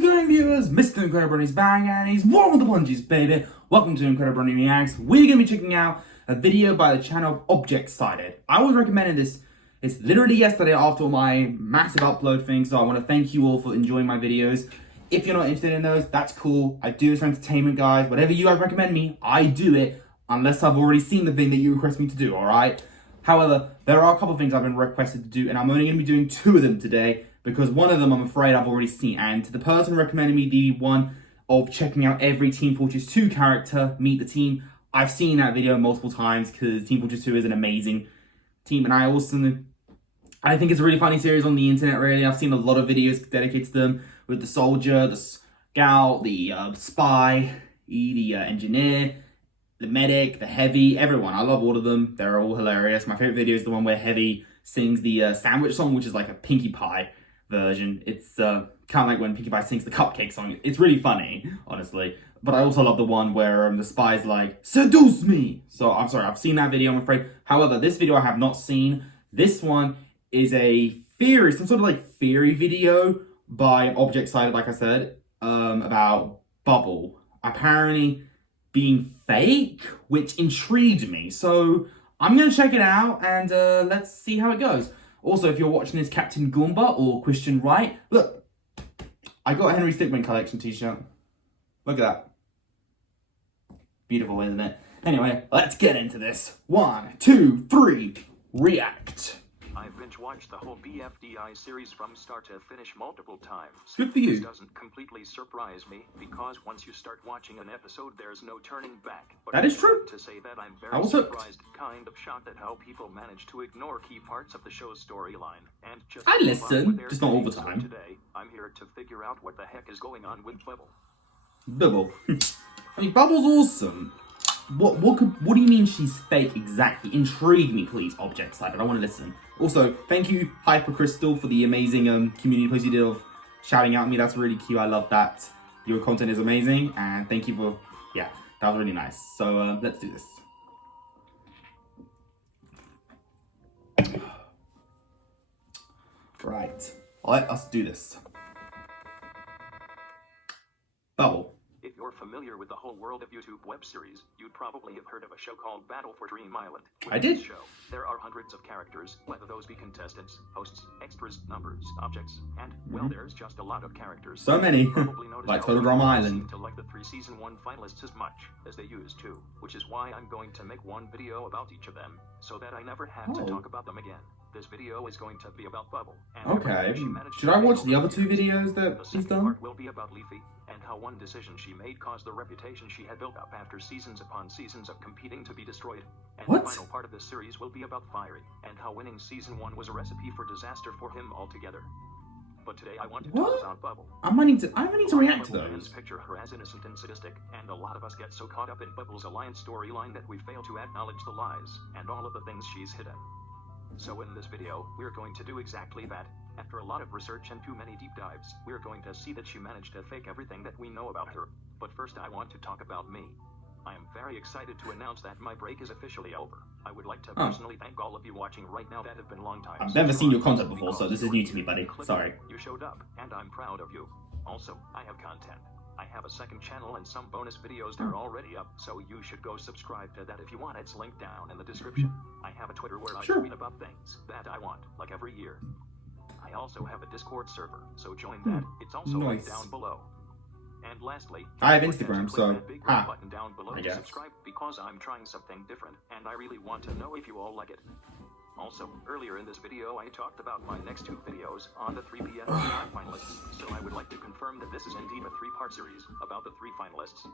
it going, viewers? Mr. Incredi-Brony's back and he's rolling with the punches, baby. Welcome to Incredi-Brony Reacts. We're going to be checking out a video by the channel Objectsided. I was recommending this. It's literally yesterday after my massive upload thing, so I want to thank you all for enjoying my videos. If you're not interested in those, that's cool. I do this for entertainment, guys. Whatever you guys recommend me, I do it, unless I've already seen the thing that you request me to do, alright? However, there are a couple of things I've been requested to do, and I'm only going to be doing 2 of them today, because one of them I'm afraid I've already seen. And to the person recommending me the one of checking out every Team Fortress 2 character, meet the team, I've seen that video multiple times, because Team Fortress 2 is an amazing team, and I think it's a really funny series on the internet, really. I've seen a lot of videos dedicated to them, with the soldier, the scout, the spy, the engineer, the medic, the heavy, everyone. I love all of them. They're all hilarious. My favorite video is the one where Heavy sings the sandwich song, which is like a Pinkie Pie version. It's kind of like when Pinkie Pie sings the cupcake song. It's really funny, honestly. But I also love the one where the spy's like, seduce me! So, I'm sorry, I've seen that video, I'm afraid. However, this video I have not seen. This one is a theory, some sort of like theory video by Objectsided, like I said, about Bubble apparently being fake, which intrigued me. So I'm going to check it out and let's see how it goes. Also, if you're watching this Captain Goomba or Christian Wright, look, I got a Henry Stickmin collection t-shirt. Look at that. Beautiful, isn't it? Anyway, let's get into this. 1, 2, 3, react. I've binge-watched the whole BFDI series from start to finish multiple times. Good for you. This doesn't completely surprise me, because once you start watching an episode, there's no turning back. But that is true. To say that I'm I very was hooked. surprised, kind of shocked at how people manage to ignore key parts of the show's storyline. And just I move on listen, with their just not all the day. So time. today, I'm here to figure out what the heck is going on with Bubble. Bubble. I mean, Bubble's awesome. What do you mean she's fake exactly? Intrigue me, please, Objectsided. I want to listen. Also, thank you, Hypercrystal, for the amazing community post you did of shouting out at me. That's really cute. I love that. Your content is amazing, and thank you for, yeah, that was really nice. So let's do this. Right, let us do this. Bubble. If you're familiar with the whole world of YouTube web series, you'd probably have heard of a show called Battle for Dream Island. With I did. This show, there are hundreds of characters, whether those be contestants, hosts, extras, numbers, objects, and, well, there's just a lot of characters. So many. You probably noticed Like how Total Drama people Island. seem to like the 3 Season 1 finalists as much as they used to, which is why I'm going to make one video about each of them, so that I never have to talk about them again. This video is going to be about Bubble. And Okay. Should I watch the other 2 videos that the she's second done? part will be about Leafy, and how one decision she made caused the reputation she had built up after seasons upon seasons of competing to be destroyed. And What? the final part of this series will be about Fiery, and how winning Season 1 was a recipe for disaster for him altogether. But today I want to talk What? about Bubble. I might need to react to Bubble fans those. picture her as innocent and sadistic, and a lot of us get so caught up in Bubble's alliance storyline that we fail to acknowledge the lies, and all of the things she's hidden. So in this video, we're going to do exactly that. After a lot of research and too many deep dives, we're going to see that she managed to fake everything that we know about her. But first I want to talk about me. I am very excited to announce that my break is officially over. I would like to personally thank all of you watching right now that have been long time. I've never seen your content before, so this is new to me, buddy. Sorry. You showed up, and I'm proud of you. Also, I have content. I have a second channel and some bonus videos that are already up, so you should go subscribe to that if you want. It's linked down in the description. I have a Twitter where I tweet about things that I want, like every year. I also have a Discord server, so join that. It's also linked down below. And lastly, I have don't forget to Instagram, click so that big red button down below I to guess. subscribe, because I'm trying something different, and I really want to know if you all like it. Also, earlier in this video I talked about my next 2 videos on the 3 BFDI finalists, so I would like to confirm that this is indeed a 3-part series about the 3 finalists.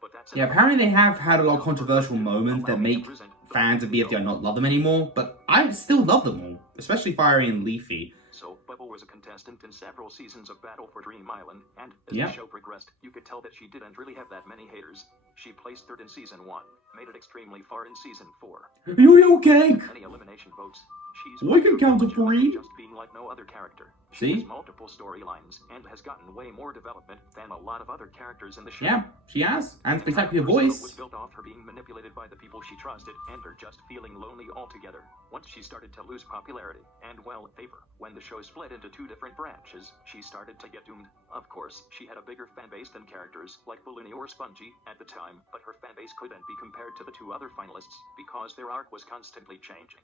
But that's Yeah, apparently they have had a lot of controversial moments that make fans of BFDI not love them anymore, but I still love them all, especially Fiery and Leafy. So, Bubble was a contestant in several seasons of Battle for Dream Island, and as the show progressed, you could tell that she didn't really have that many haters. She placed 3rd in Season 1, made it extremely far in Season 4. Are you okay? Many elimination votes, She's We can count to 3. just being like no other character. See? She has multiple storylines and has gotten way more development than a lot of other characters in the show. Yeah, she has. And spectacular Her persona voice. was built off her being manipulated by the people she trusted and her just feeling lonely altogether. Once she started to lose popularity and, well, favor, when the show split into 2 different branches, she started to get doomed. Of course, she had a bigger fan base than characters like Balloony or Spongy at the time, but her fan base couldn't be compared to the 2 other finalists because their arc was constantly changing.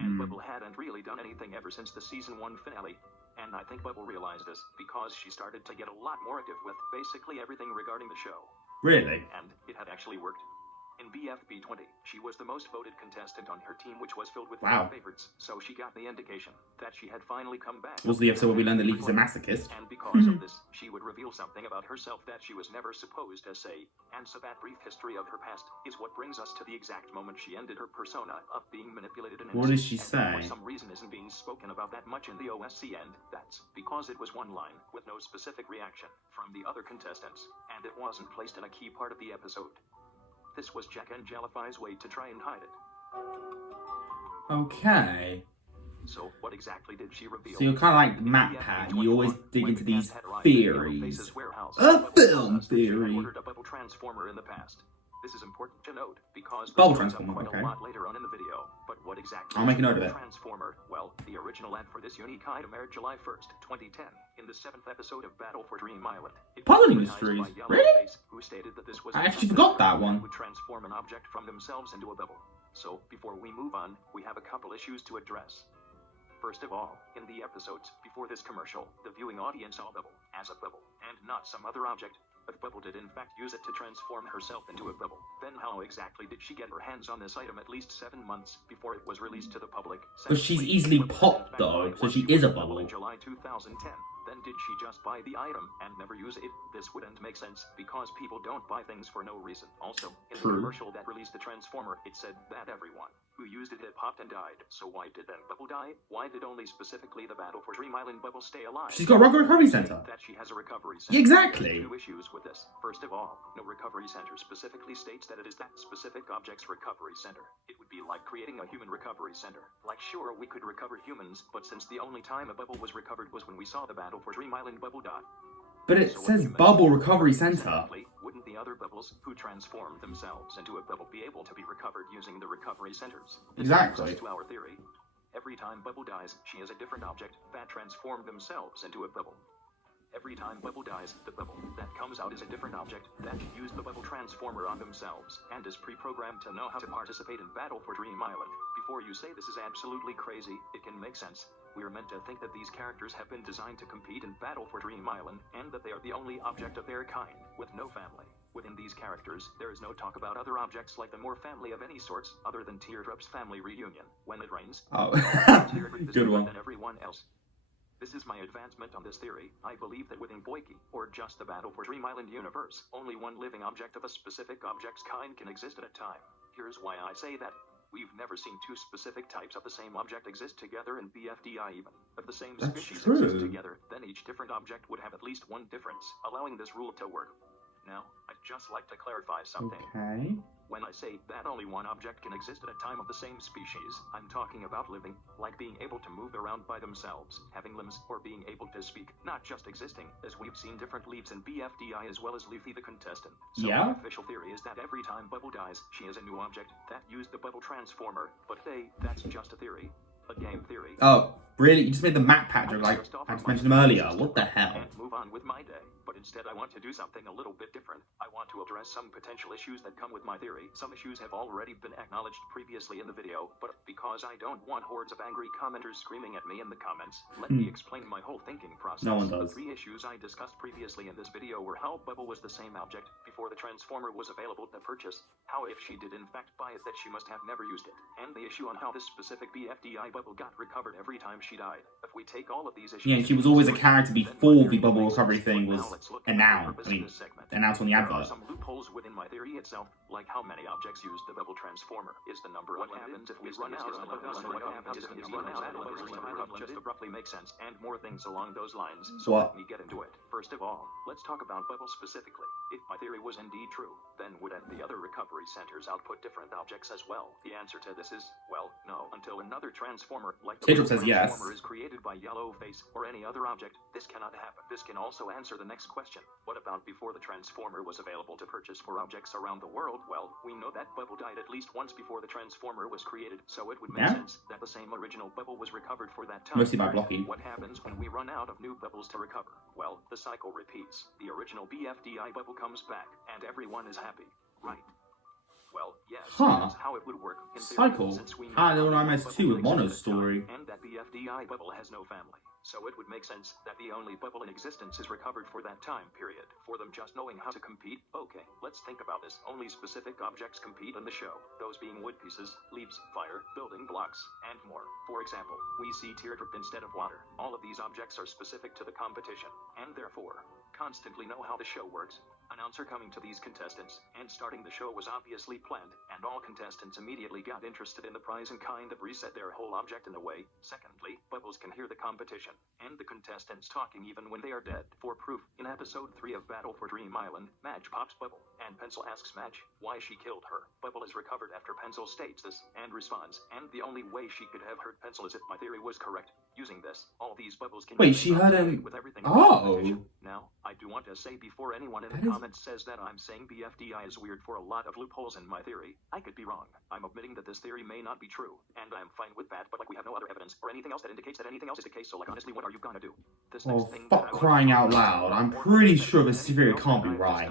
And Bubble hadn't really done anything ever since the season 1 finale. And I think Bubble realized this because she started to get a lot more active with basically everything regarding the show. Really? And it had actually worked. In BFB 20, she was the most voted contestant on her team, which was filled with fan favorites, so she got the indication that she had finally come back. Was the episode where we learned that Leafy's a masochist? And because of this, she would reveal something about herself that she was never supposed to say. And so that brief history of her past is what brings us to the exact moment she ended her persona of being manipulated and What does she and say? for some reason isn't being spoken about that much in the OSC end. That's because it was one line, with no specific reaction from the other contestants, and it wasn't placed in a key part of the episode. This was Jack and Jellify's way to try and hide it. Okay. So, what exactly did she reveal? So you're kind of like Matt Pat. You always dig into these theories. A film theory. Ordered a bubble transformer in the past. This is important to note because Bubble this comes up transformer, quite okay. a lot later on in the video. But what exactly I'll make a is note of it. Transformer? Well, the original ad for this unique item aired July 1st, 2010, in the 7th episode of Battle for Dream Island. It was Puzzling advertised Mysteries. by Yellow Really? Face, who stated that this was I a actually bubble forgot that that one. would transform an object from themselves into a bubble. So, before we move on, we have a couple issues to address. First of all, in the episodes before this commercial, the viewing audience saw Bubble as a bubble, and not some other object. But Bubble did in fact use it to transform herself into a bubble. Then how exactly did she get her hands on this item at least 7 months before it was released to the public? But she's Secondly, easily Bubble did in popped fact though, buy it so once she was is a Bubble bubble. in July 2010. Then did she just buy the item and never use it? This wouldn't make sense because people don't buy things for no reason. Also, in the True. commercial that released the Transformer, it said that everyone who used it had popped and died. So why did then Bubble die? Why did only specifically the Battle for Dream Island Bubble stay alive? She's got a recovery center. That she has a recovery center. Exactly. There's 2 issues with this. First of all, no recovery center specifically states that it is that specific object's recovery center. It would be like creating a human recovery center. Like sure, we could recover humans, but since the only time a bubble was recovered was when we saw the Battle for Dream Island Bubble die. But it So if says humans Bubble were Recovery recovered Center. separately, wouldn't the other bubbles who transformed themselves into a bubble be able to be recovered using the recovery centers? This Exactly. brings us to our theory. Every time Bubble dies, she is a different object that transformed themselves into a bubble. Every time Bubble dies, the bubble that comes out is a different object that used the bubble transformer on themselves and is pre-programmed to know how to participate in Battle for Dream Island. Before you say this is absolutely crazy, it can make sense. We are meant to think that these characters have been designed to compete in Battle for Dream Island, and that they are the only object of their kind, with no family. Within these characters, there is no talk about other objects like them or family of any sorts, other than Teardrop's family reunion. When it rains, Oh, Teardrop is good different one. than everyone else. This is my advancement on this theory. I believe that within Boyki, or just the Battle for Dream Island universe, only one living object of a specific object's kind can exist at a time. Here's why I say that. We've never seen 2 specific types of the same object exist together in BFDI even. If the same That's species true. exist together, then each different object would have at least one difference, allowing this rule to work. Now, I'd just like to clarify something. Okay. When I say that only one object can exist at a time of the same species, I'm talking about living, like being able to move around by themselves, having limbs, or being able to speak, not just existing, as we've seen different leaves in BFDI as well as Leafy the contestant. So Yeah. my official theory is that every time Bubble dies, she is a new object that used the Bubble Transformer, but hey, that's just a theory. A game theory. Oh, really? You just made the Matt Pat joke like I just mentioned him earlier. What the hell? And move on with my day. But instead I want to do something a little bit different. I want to address some potential issues that come with my theory. Some issues have already been acknowledged previously in the video, but because I don't want hordes of angry commenters screaming at me in the comments, let me explain my whole thinking process. No one does. The 3 issues I discussed previously in this video were how Bubble was the same object before the Transformer was available to purchase, how if she did in fact buy it that she must have never used it, and the issue on how this specific BFDI Bubble got recovered every time she died. If we take all of these issues... Yeah, and she was always a character before the Bubble Recovery thing was announced. I mean, announced on the There are advert. some loopholes within my theory itself, like how many objects use the Bubble Transformer. Is the number what happens if we run out of what happens if we run out of just abruptly makes sense, and more things along those lines. So What? let me get into it. First of all, let's talk about Bubble specifically. If my theory was indeed true, then wouldn't the other recovery centers output different objects as well? The answer to this is, well, no. Until another transformer, like the Teardrop says yes. transformer, is created by Yellowface or any other object, this cannot happen. This can also answer the next question. What about before the transformer was available to purchase for objects around the world? Well, we know that bubble died at least once before the transformer was created, so it would make sense that the same original bubble was recovered for that time. Mostly by blocking. What happens when we run out of new bubbles to recover? Well, the cycle repeats. The original BFDI bubble comes back, and everyone is happy, right? Well, yes, that's how it would work in theory, Cycle. since we know Ah, Little that Nightmares bubble 2 with existed Mono's at the time, story. and that the FDI bubble has no family. So it would make sense that the only bubble in existence is recovered for that time period. For them just knowing how to compete, okay, let's think about this. Only specific objects compete in the show, those being wood pieces, leaves, fire, building blocks, and more. For example, we see teardrop instead of water. All of these objects are specific to the competition, and therefore, constantly know how the show works. Announcer coming to these contestants, and starting the show was obviously planned, and all contestants immediately got interested in the prize and kind of reset their whole object in a way. Secondly, bubbles can hear the competition, and the contestants talking even when they are dead. For proof, in episode 3 of Battle for Dream Island, Madge pops Bubble, and Pencil asks Madge why she killed her. Bubble is recovered after Pencil states this, and responds, and the only way she could have hurt Pencil is if my theory was correct. Using this, all these bubbles can... Wait, she heard him... with everything. Oh! Now, I do want to say before anyone in the comments says that I'm saying BFDI is weird for a lot of loopholes in my theory, I could be wrong. I'm admitting that this theory may not be true, and I'm fine with that, but like we have no other evidence or anything else that indicates that anything else is the case, so like honestly, what are you gonna do? This next thing fuck crying out loud. I'm pretty sure this theory can't be right.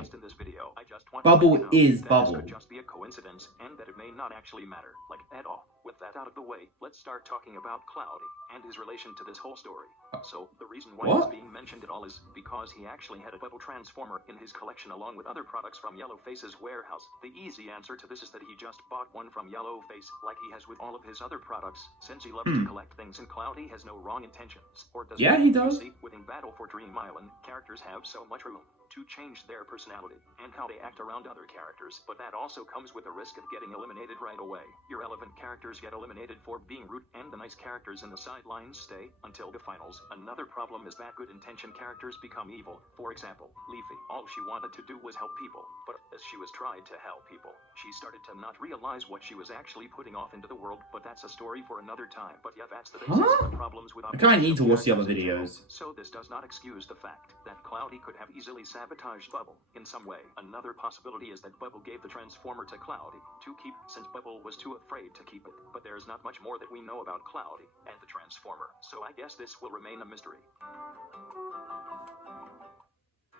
Bubble is Bubble. Could just be a coincidence, and that it may not actually matter, like at all. With that out of the way, let's start talking about Cloudy and his relation to this whole story. So, the reason why he's being mentioned at all is because he actually had a bubble transformer in his collection along with other products from Yellowface's warehouse. The easy answer to this is that he just bought one from Yellowface, like he has with all of his other products, since he loves to collect things and Cloudy has no wrong intentions. Or does he does. See, within Battle for Dream Island, characters have so much room to change their personality and how they act around other characters, but that also comes with the risk of getting eliminated right away. Irrelevant characters get eliminated for being rude, and the nice characters in the sidelines stay until the finals. Another problem is that good-intentioned characters become evil. For example, Leafy. All she wanted to do was help people, but as she was trying to help people, she started to not realize what she was actually putting off into the world, but that's a story for another time. But yeah, that's the basis of the problems with... I kinda need to watch the other videos. So this does not excuse the fact that Cloudy could have easily sabotaged Bubble in some way. Another possibility is that Bubble gave the transformer to Cloudy to keep, since Bubble was too afraid to keep it. But there's not much more that we know about Cloudy and the transformer, so I guess this will remain a mystery.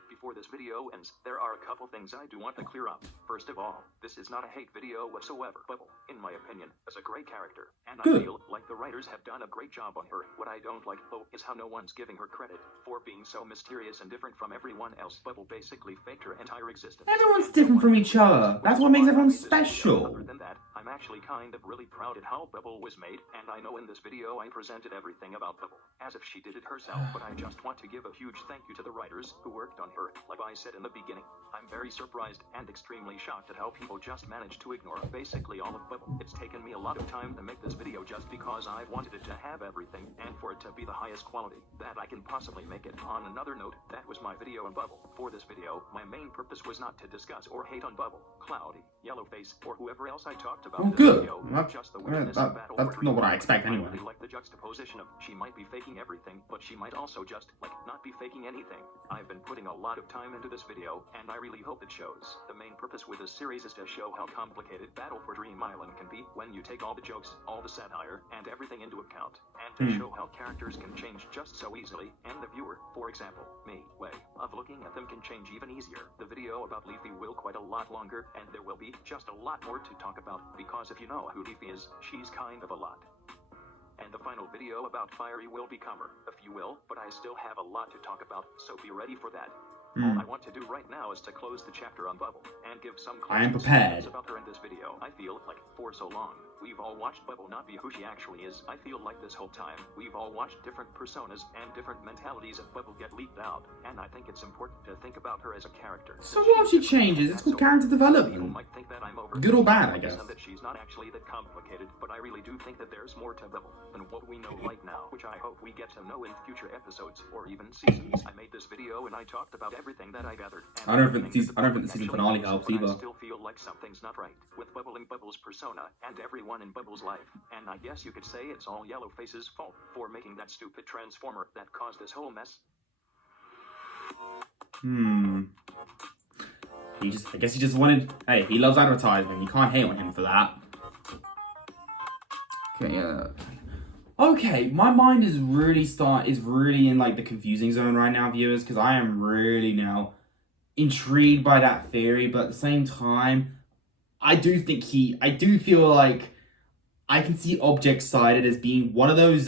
Before this video ends, there are a couple things I do want to clear up. First of all, this is not a hate video whatsoever. Bubble, in my opinion, is a great character, and I feel like the writers have done a great job on her. What I don't like, though, is how no one's giving her credit for being so mysterious and different from everyone else. Bubble basically faked her entire existence. Everyone's different from each other. That's what makes everyone special. Other than that, I'm actually kind of really proud at how Bubble was made, and I know in this video I presented everything about Bubble as if she did it herself, but I just want to give a huge thank you to the writers who worked on her. Like I said in the beginning, I'm very surprised and extremely shocked at how people just managed to ignore basically all of Bubble. It's taken me a lot of time to make this video just because I wanted it to have everything and for it to be the highest quality that I can possibly make it. On another note, that was my video on Bubble. For this video, my main purpose was not to discuss or hate on Bubble, Cloudy, Yellowface, or whoever else I talked about in this video. Just the weirdness of Battle for Dream. Not what I expect anyway. I really like the juxtaposition of she might be faking everything, but she might also just, like, not be faking anything. I've been putting a lot of time into this video, and I really hope it shows. The main purpose with this series is to show how complicated Battle for Dream Island can be when you take all the jokes, all the satire, and everything into account, and to show how characters can change just so easily, and the viewer, for example, me, way of looking at them can change even easier. The video about Leafy will quite a lot longer, and there will be just a lot more to talk about, because if you know who Leafy is, she's kind of a lot. And the final video about Fiery will be calmer, if you will, but I still have a lot to talk about, so be ready for that. All I want to do right now is to close the chapter on Bubble and give some closing statements about her in this video. I feel like, for so long, we've all watched Bubble not be who she actually is. I feel like this whole time, we've all watched different personas and different mentalities of Bubble get leaked out, and I think it's important to think about her as a character. So what if she changes? It's called character development. People might think that I'm over good or bad, I guess. And that she's not actually that complicated, but I really do think that there's more to Bubble than what we know right now, which I hope we get to know in future episodes or even seasons. I made this video and I talked about everything that I gathered. I don't think the season finale helps either. I still feel like something's not right with Bubbling Bubbles' persona and everyone in Bubbles' life. And I guess you could say it's all Yellowface's fault for making that stupid transformer that caused this whole mess. I guess he just wanted. Hey, he loves advertising. You can't hate on him for that. Okay, okay, my mind is really in like the confusing zone right now, viewers, because I am really now intrigued by that theory, but at the same time, I do feel like I can see Objectsided as being one of those,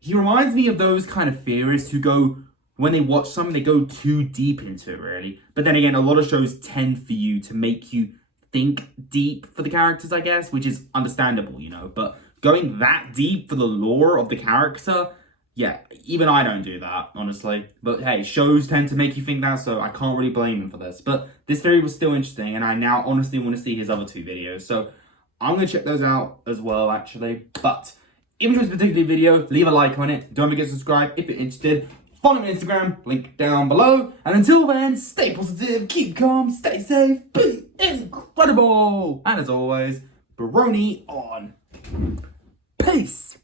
he reminds me of those kind of theorists who go, when they watch something, they go too deep into it, really. But then again, a lot of shows tend for you to make you think deep for the characters, I guess, which is understandable, you know, but going that deep for the lore of the character, yeah, even I don't do that, honestly. But hey, shows tend to make you think that, so I can't really blame him for this. But this theory was still interesting, and I now honestly want to see his other two videos. So I'm going to check those out as well, actually. But if you enjoyed this particular video, leave a like on it. Don't forget to subscribe if you're interested. Follow me on Instagram, link down below. And until then, stay positive, keep calm, stay safe, be incredible. And as always, Brony on. Peace.